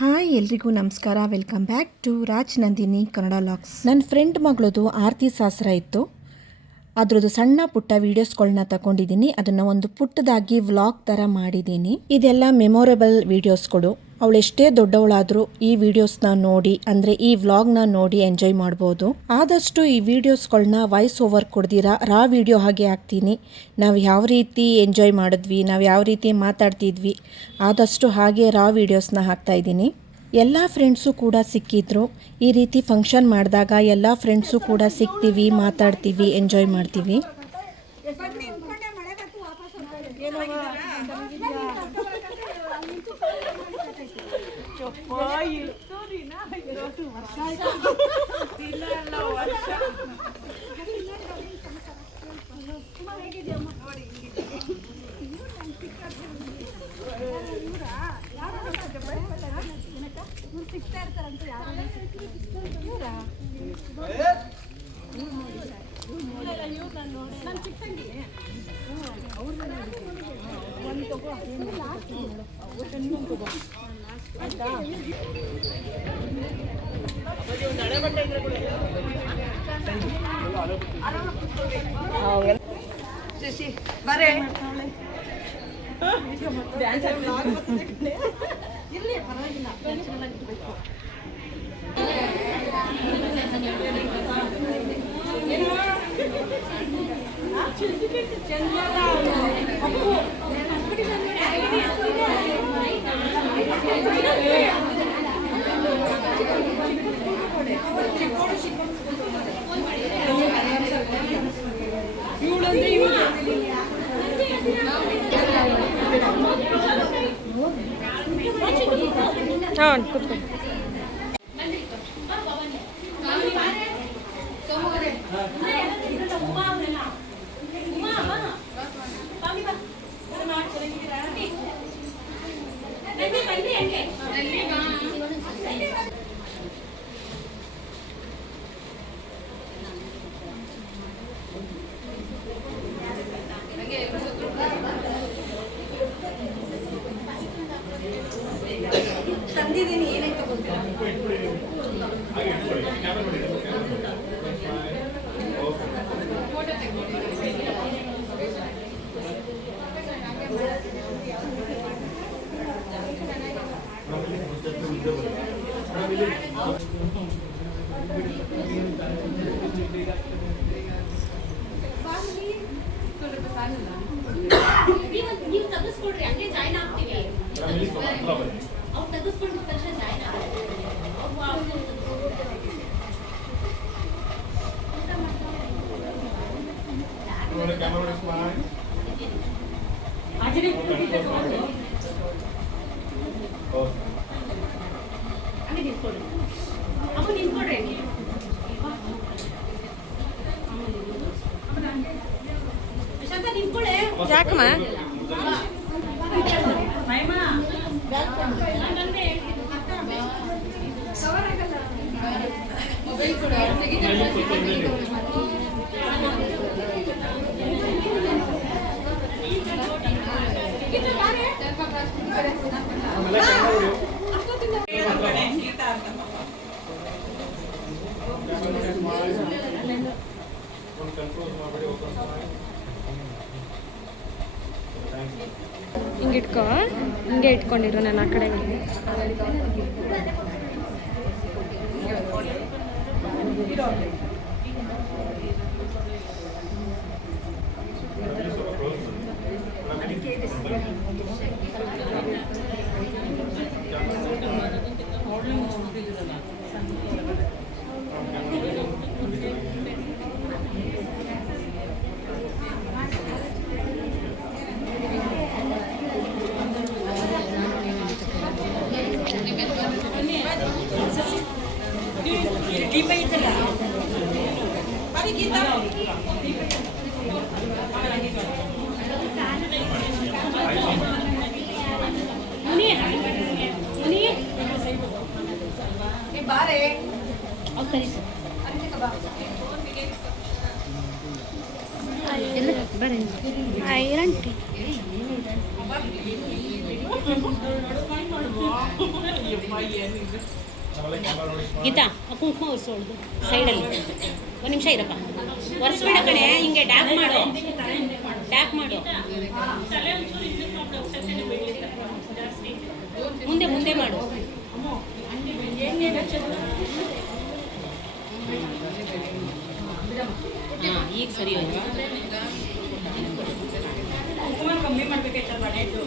Hi ಎಲ್ರಿಗೂ ನಮಸ್ಕಾರ. Welcome back to Raj Nandini Kannada vlogs. ನನ್ನ ಫ್ರೆಂಡ್ ಮಗಳದು ಆರತಿ ಶಾಸ್ತ್ರ ಇತ್ತು. ಅದ್ರದ್ದು ಸಣ್ಣ ಪುಟ್ಟ ವೀಡಿಯೋಸ್ಗಳನ್ನ ತಗೊಂಡಿದ್ದೀನಿ. ಅದನ್ನು ಒಂದು ಪುಟ್ಟದಾಗಿ ವ್ಲಾಗ್ ಥರ ಮಾಡಿದ್ದೀನಿ. ಇದೆಲ್ಲ ಮೆಮೊರೇಬಲ್ ವೀಡಿಯೋಸ್ಗಳು. ಅವಳು ಎಷ್ಟೇ ದೊಡ್ಡವಳಾದರೂ ಈ ವಿಡಿಯೋಸ್ನ ನೋಡಿ, ಅಂದರೆ ಈ ವ್ಲಾಗ್ನ ನೋಡಿ ಎಂಜಾಯ್ ಮಾಡ್ಬೋದು. ಆದಷ್ಟು ಈ ವಿಡಿಯೋಸ್ಗಳನ್ನ ವಾಯ್ಸ್ ಓವರ್ ಕೊಡ್ದಿರಾ ರಾ ವಿಡಿಯೋ ಹಾಗೆ ಹಾಕ್ತೀನಿ. ನಾವು ಯಾವ ರೀತಿ ಎಂಜಾಯ್ ಮಾಡಿದ್ವಿ, ನಾವು ಯಾವ ರೀತಿ ಮಾತಾಡ್ತಿದ್ವಿ, ಆದಷ್ಟು ಹಾಗೆ ರಾ ವಿಡಿಯೋಸ್ನ ಹಾಕ್ತಾಯಿದ್ದೀನಿ. ಎಲ್ಲ ಫ್ರೆಂಡ್ಸು ಕೂಡ ಸಿಕ್ಕಿದ್ರು. ಈ ರೀತಿ ಫಂಕ್ಷನ್ ಮಾಡಿದಾಗ ಎಲ್ಲ ಫ್ರೆಂಡ್ಸು ಕೂಡ ಸಿಗ್ತೀವಿ, ಮಾತಾಡ್ತೀವಿ, ಎಂಜಾಯ್ ಮಾಡ್ತೀವಿ. ಸಿಗ್ತಾ ಇರ್ತಾರಂತ ಯಾರು ನಾನು ಚಿಕ್ಕಂಡಿ ಒಂದು ತಗೋ ಬರೇ ಇಲ್ಲಿ ಪರವಾಗಿಲ್ಲ ನ್ಯಾಚುರಲ್ ಹಾಂ ಕೂತ್ಕೊಂಡು ತಂದಿದ್ದೀನಿ. ಏನಾಯ್ತು ಗೊತ್ತಿಲ್ಲ. ನೀವು ತಗಸ್ಕೊಡ್ರಿ, ಹಂಗೆ ಜಾಯ್ನ್ ಆಗ್ತೀವಿ. ಅವ್ರು ತೆಗೆಸ್ಕೊಂಡಿದ ತಕ್ಷಣ ಜಾಯ್ನ್ ಆಗ್ತೀವಿ. ಹಂಗೆ ನಿಂತ್ಕೊಡ್ರಿ, ಅಮ್ಮ ನಿಂತ್ಕೊಡ್ರಿ. ಪ್ರಶಾಂತ ನಿಂತ್ಕೊಳ್ಳೆ. ಯಾಕಮ್ಮ ಹಿಂಗಿಟ್ಕೋ, ಹಿಂಗೆ ಇಟ್ಕೊಂಡಿರು. ನಾನು ಆ ಕಡೆ ಬಾರೆ ಐರಂಟಿ ಗೀತಾ ಆ ಕುಂಕುಮ ಒರೆಸೋಳ್ದು ಸೈಡಲ್ಲಿ ಒಂದು ನಿಮಿಷ ಇರಪ್ಪ ಒರೆಸ್ಬೇಡ ಕಣೆ ಹಿಂಗೆ ಡ್ಯಾಕ್ ಮಾಡು ಮುಂದೆ ಮುಂದೆ ಮಾಡು ಹಾಂ ಈಗ ಸರಿ ಹೋಯ್ತು ಕಮ್ಮಿ ಮಾಡ್ಬೇಕಾಯ್ತಲ್ಲ ಮನೆಯದು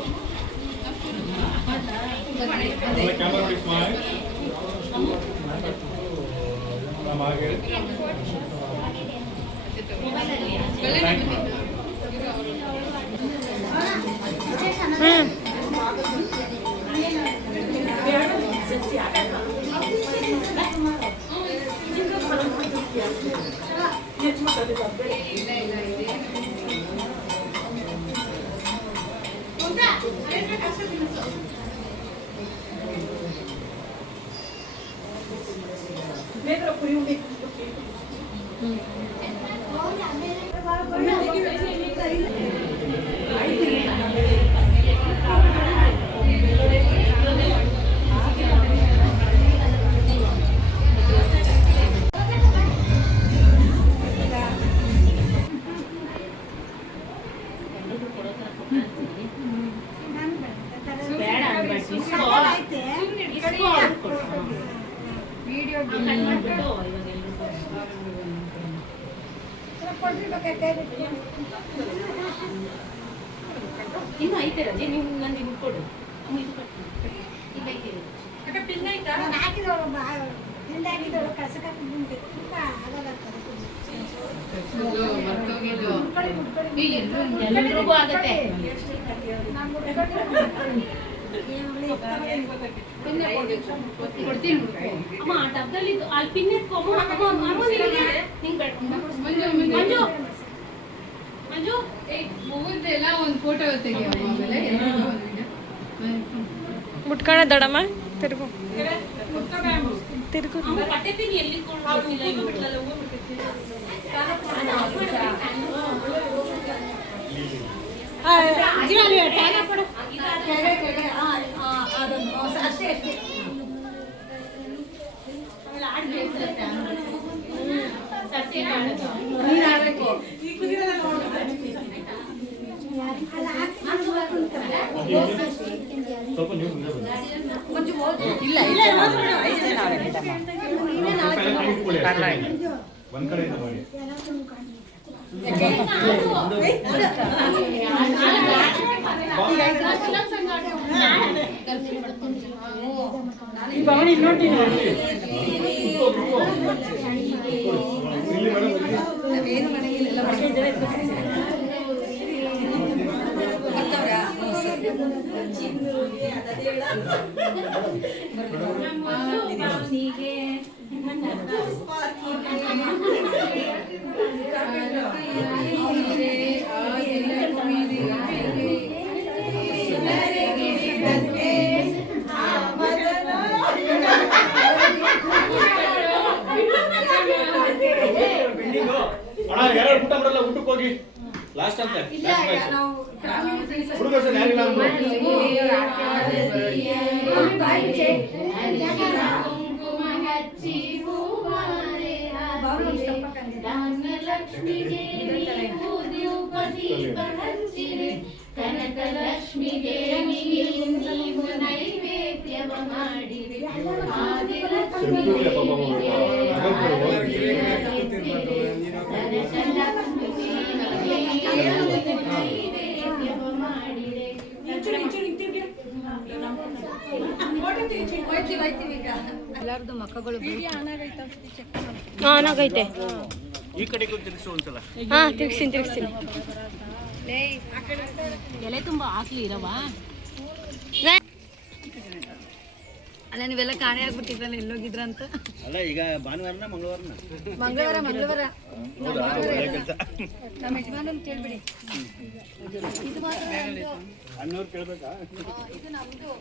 ಇನ್ನು ಐತೆ ರಜೆ ನೀವು ನಂದು ಇದು ಕೊಡು ಇದು ಕೊಟ್ಟು ಇಲ್ಲ ಐತೆ ಪಿನ್ ಆಯ್ತಾ ಎಲ್ರಿಗೂ ಆಗತ್ತೆ ಅಮ್ಮ ಆ ಡಬ್ಬದಲ್ಲಿ ಅಲ್ಲಿ ಪಿನ್ ಎತ್ಕೊಮ್ಮ ಮಂಜು ಮಂಜು ಮುಗಿದೆಲ್ಲ ಒಂದು ಫೋಟೋ ತೆಗಿಯೋ ಆಮೇಲೆ ಮುಟ್ಕೋಣ ದೊಡಮ್ಮ ತಿರುಗು ತಿರುಗು ಅಮ್ಮ ಬಟ್ಟೆ ಪಿನ್ ಎಲ್ಲಿ ಒಂದ್ ಕಡೆಯಿಂದ ಮಾಡಿ ಯಾರು ಊಟ ಮಾಡಲ್ಲ ಊಟಕ್ಕೆ ಹೋಗಿ ಲಾಸ್ಟ್ ಅಂತ ಹುಡುಗರು ಸರ್ ಯಾರಿಲ್ಲ ಕನಕಲಕ್ಷ್ಮಿ ದೇವಿಗೆ ನೀವು ನೈವೇದ್ಯವ ಮಾಡಿರಿ ಎಲ್ಲಾರ್ದು ಮಕ್ಕಳು ಆನ್ ಆಗೈತೆ ಈ ಕಡೆಗೂ ತಿರ್ಸು ಒಂದ್ಸಲ ಹಾಂ ತಿರ್ಗಿಸ್ತೀನಿ ಎಲೆ ತುಂಬ ಹಾಕ್ಲಿ ಇರವ ಅಲ್ಲ ನೀವೆಲ್ಲ ಕಾಣೆ ಆಗ್ಬಿಟ್ಟಿದ್ರಲ್ಲ ಎಲ್ಲೋಗಿದ್ರ ಅಂತ ಅಲ್ಲ ಈಗ ಭಾನುವಾರನ ಮಂಗಳವಾರನ ಮಂಗಳವಾರ ಹೌದಾ ಒಳ್ಳೆ ಕೆಲಸ ನಮ್ಮ ಯಜಮಾನನ್ ಕೇಳ್ಬಿಡಿ ಇದು ಮಾತ್ರ ಅನ್ನೋರು ಕೇಳ್ಬೇಕಾ ಇದು ನಮ್ದು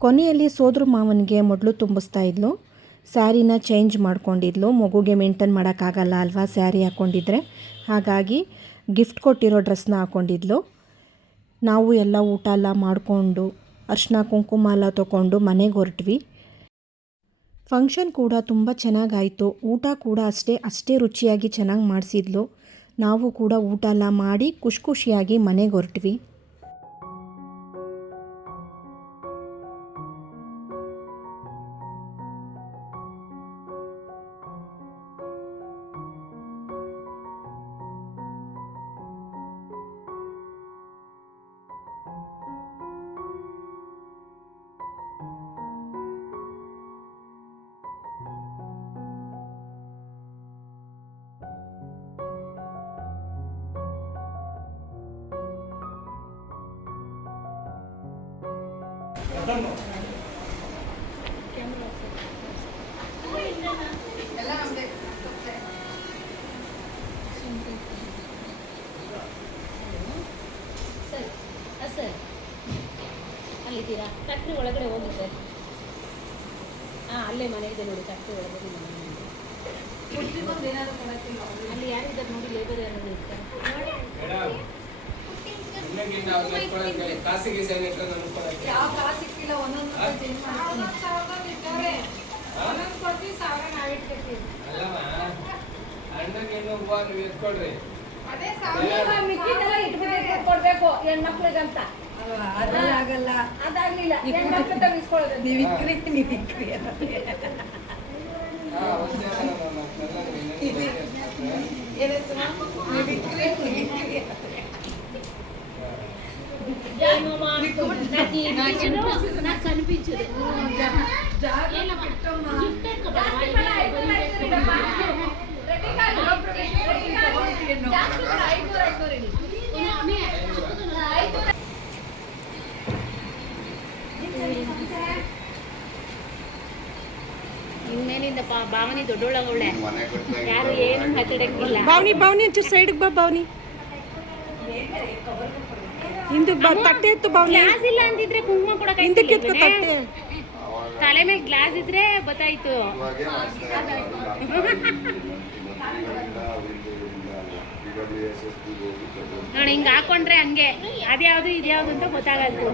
ಕೊನೆಯಲ್ಲಿ ಸೋದ್ರ ಮಾವನಿಗೆ ಮೊದಲು ತುಂಬಿಸ್ತಾ ಇದ್ಲು. ಸ್ಯಾರಿನ ಚೇಂಜ್ ಮಾಡ್ಕೊಂಡಿದ್ಲು. ಮಗುಗೆ ಮೇಂಟೈನ್ ಮಾಡೋಕ್ಕಾಗಲ್ಲ ಅಲ್ವಾ ಸ್ಯಾರಿ ಹಾಕ್ಕೊಂಡಿದ್ರೆ. ಹಾಗಾಗಿ ಗಿಫ್ಟ್ ಕೊಟ್ಟಿರೋ ಡ್ರೆಸ್ನ ಹಾಕ್ಕೊಂಡಿದ್ಲು. ನಾವು ಎಲ್ಲ ಊಟ ಎಲ್ಲ ಮಾಡಿಕೊಂಡು ಅರ್ಶಿನ ಕುಂಕುಮ ಎಲ್ಲ ತೊಗೊಂಡು ಮನೆಗೆ ಹೊರಟ್ವಿ. ಫಂಕ್ಷನ್ ಕೂಡ ತುಂಬ ಚೆನ್ನಾಗಾಯಿತು. ಊಟ ಕೂಡ ಅಷ್ಟೇ ರುಚಿಯಾಗಿ ಚೆನ್ನಾಗಿ ಮಾಡಿಸಿದ್ಲು. ನಾವು ಕೂಡ ಊಟ ಎಲ್ಲ ಮಾಡಿ ಖುಷಿಯಾಗಿ ಮನೆಗೆ ಹೊರಟ್ವಿ. ಸರ್ ಅಲ್ಲಿದ್ದೀರಾ? ಫ್ಯಾಕ್ಟ್ರಿ ಒಳಗಡೆ ಹೋಗಿ ಸರ್. ಹಾಂ, ಅಲ್ಲೇ ಮನೆ ಇದೆ ನೋಡಿ, ಫ್ಯಾಕ್ಟ್ರಿ ಒಳಗಡೆ ಮನೆ ಇದೆ. ಅಲ್ಲಿ ಯಾರಿದ್ದಾರೆ ನೋಡಿ, ಲೇಬರ್ ಯಾರು ಇರ್ತಾರೆ. ಕೊಡ್ಬೇಕು ಹೆಣ್ಮಕ್ಳಿಗಂತ. ಅದಾಗಲ್ಲ, ಅದಾಗ್ಲಿಲ್ಲ. నాకు కనిపించదు. ಇನ್ನೇನಿಂದ ಭಾವನಿ ದೊಡ್ಡೋಳಗವಳೆ, ಯಾರು ಏನು ಮಾತಾಡಂಗಿಲ್ಲ. ಭಾವನಿ ಒಂಚೂರು ಸೈಡ್ಗೆ ಬಾ. ಭಾವನಿ ಹಿಂದಕ್ಕೆ ಬಾ. ತಟ್ಟೆ ಎತ್ತು ಭಾವನಿ. ಗ್ಲಾಸ್ ಇಲ್ಲ ಅಂದಿದ್ರೆ ಕುಂಕುಮ ಹಿಂದಕ್ಕೆ ಎತ್ಕೊ ಕೊಡಕ್ಕೆ ತಟ್ಟೆ. ತಲೆ ಮೇಲೆ ಗ್ಲಾಸ್ ಇದ್ರೆ ಗೊತ್ತಾಯ್ತು. ನೋಡಿ ಹಿಂಗೆ ಹಾಕೊಂಡ್ರೆ ಹಂಗೆ ಅದ್ಯಾವುದು ಇದ್ಯಾವುದು ಅಂತ ಗೊತ್ತಾಗಲ್ತು.